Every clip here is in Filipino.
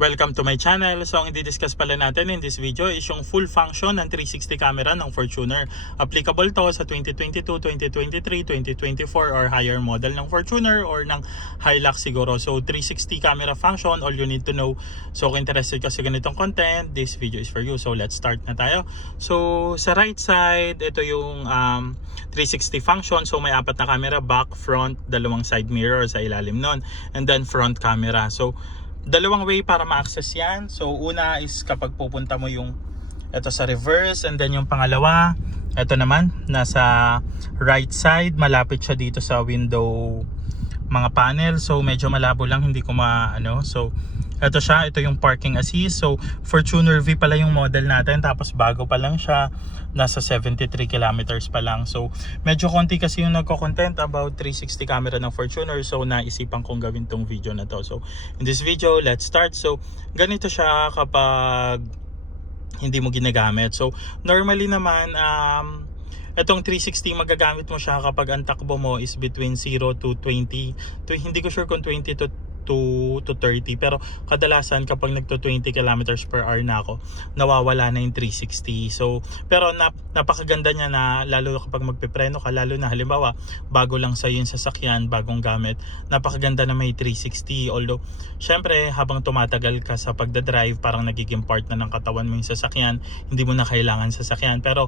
Welcome to my channel. So ang i-discuss pala natin in this video is yung full function ng 360 camera ng Fortuner. Applicable to sa 2022, 2023, 2024 or higher model ng Fortuner or ng Hilux siguro. So 360 camera function, all you need to know. So kung interested ka sa ganitong content, this video is for you. So let's start na tayo. So sa right side, ito yung 360 function. So may apat na camera, back, front, dalawang side mirror sa ilalim nun, and then front camera. So dalawang way para ma-access yan. So una is kapag pupunta mo yung ito sa reverse, and then yung pangalawa ito naman nasa right side, malapit siya dito sa window mga panel. So medyo malabo lang, hindi ko maano. So ito siya, ito yung parking assist. So Fortuner V pala yung model natin, tapos bago pa lang siya, nasa 73 kilometers pa lang. So medyo konti kasi yung nagko-content about 360 camera ng Fortuner, so naisipan kong gawin tong video na to. So in this video, let's start. So ganito siya kapag hindi mo ginagamit. So normally naman itong 360 magagamit mo siya kapag ang takbo mo is between 0 to 20 to, hindi ko sure kung 20 to 30, pero kadalasan kapag nagto 20 kilometers per hour na ako, nawawala na yung 360. So pero napakaganda niya, na lalo kapag magpepreno ka, lalo na halimbawa bago lang sa yung sasakyan, bagong gamit, napakaganda na may 360. Although syempre habang tumatagal ka sa pagdadrive, parang nagiging part na ng katawan mo yung sasakyan, hindi mo na kailangan sasakyan, pero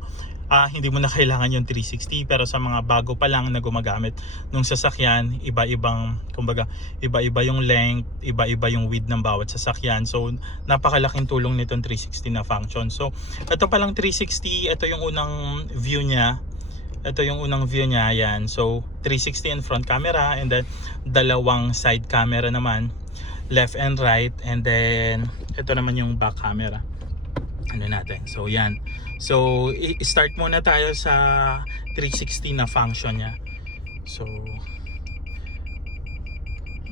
hindi mo na kailangan yung 360. Pero sa mga bago pa lang na gumagamit nung sasakyan, iba-ibang, kumbaga iba-iba yung length, iba-iba yung width ng bawat sasakyan. So napakalaking tulong nitong 360 na function. So ito palang 360, ito yung unang view niya. Ito yung unang view niya, yan. So 360 in front camera, and then dalawang side camera naman, left and right, and then ito naman yung back camera. Ano natin, so yan. So i-start muna tayo sa 360 na function niya. So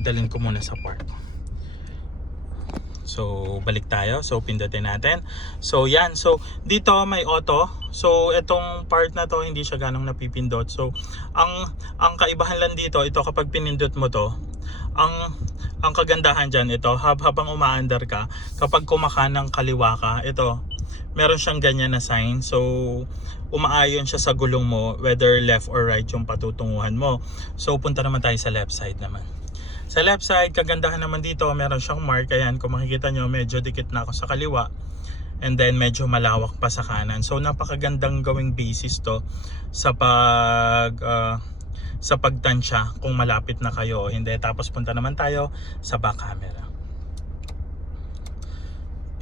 dalhin ko muna sa park. So balik tayo, so pindutin natin. So yan, so dito may auto. So itong part na to hindi siya ganong napipindot. So ang kaibahan lang dito, ito kapag pinindot mo to, ang kagandahan dyan, ito habang umaandar ka, kapag kumakanang kaliwa ka, ito meron siyang ganyan na sign. So umaayon siya sa gulong mo whether left or right yung patutunguhan mo. So punta naman tayo sa left side naman. Sa left side, kagandahan naman dito, meron siyang mark. Ayan, kung makikita nyo, medyo dikit na ako sa kaliwa, and then medyo malawak pa sa kanan. So napakagandang gawing basis to sa pagtansya kung malapit na kayo o hindi. Tapos punta naman tayo sa back camera.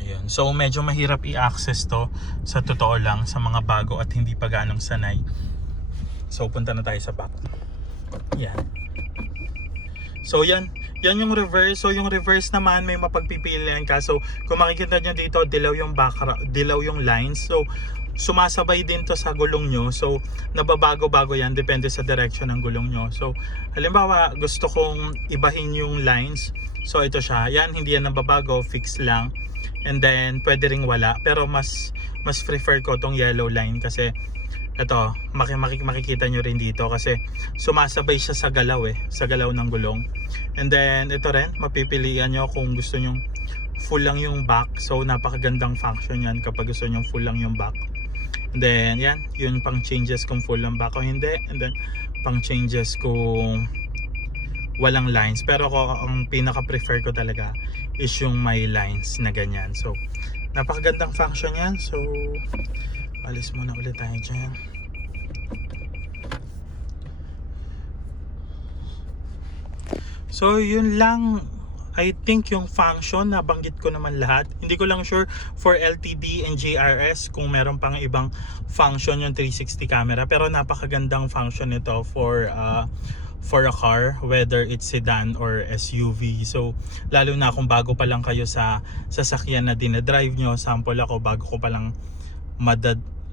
Ayun. So medyo mahirap i-access to sa totoo lang sa mga bago at hindi pa ganong sanay. So punta na tayo sa back. Yan. So yan yung reverse. So yung reverse naman may mapagpipilian ka. So kung makikita nyo dito, dilaw yung dilaw yung lines. So sumasabay din to sa gulong nyo. So nababago-bago yan, depende sa direction ng gulong nyo. So halimbawa gusto kong ibahin yung lines, so ito siya. Yan, hindi yan nababago, fix lang. And then pwede ring wala, pero mas prefer ko tong yellow line kasi ito, makikita nyo rin dito kasi sumasabay siya sa galaw sa galaw ng gulong. And then ito rin, mapipilian nyo kung gusto nyo full lang yung back. So napakagandang function yan kapag gusto nyo full lang yung back. And then yan, yun pang changes kung full lang back o hindi. And then pang changes kung walang lines. Pero ako, ang pinaka prefer ko talaga is yung may lines na ganyan. So napakagandang function yan. So alis muna ulit tayo dyan. So yun lang, I think yung function, nabanggit ko naman lahat. Hindi ko lang sure for LTD and JRS kung meron pang ibang function yung 360 camera, pero napakagandang function nito for a car, whether it's sedan or SUV. So lalo na kung bago pa lang kayo sa sasakyan na dinadrive nyo. Sample ako, bago ko pa lang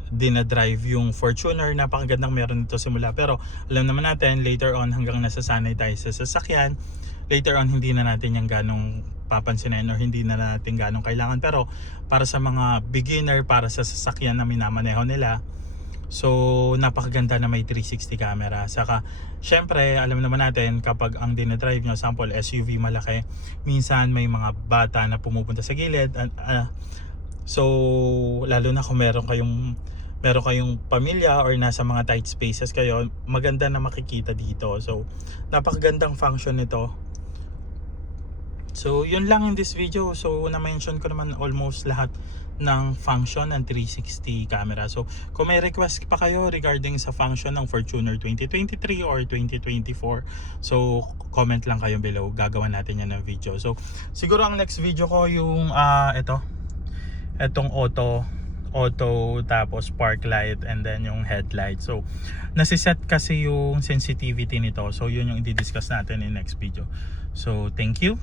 dinadrive yung Fortuner, napakagandang meron nito simula. Pero alam naman natin, later on, hanggang nasasanay tayo sa sasakyan, later on hindi na natin yung ganong papansinin or hindi na natin ganong kailangan. Pero para sa mga beginner, para sa sasakyan na minamaneho nila, So napakaganda na may 360 camera. Saka syempre alam naman natin kapag ang dinadrive nyo, sample SUV malaki, minsan may mga bata na pumupunta sa gilid. So lalo na kung meron kayong pamilya or nasa mga tight spaces kayo, maganda na makikita dito. So napakagandang function nito. So yun lang in this video. So na-mention ko naman almost lahat ng function ng 360 camera. So kung may request pa kayo regarding sa function ng Fortuner 2023 or 2024, so comment lang kayo below, gagawa natin yan ng video. So siguro ang next video ko yung etong auto tapos park light and then yung headlight. So nasiset kasi yung sensitivity nito, so yun yung i-discuss natin in next video. So thank you.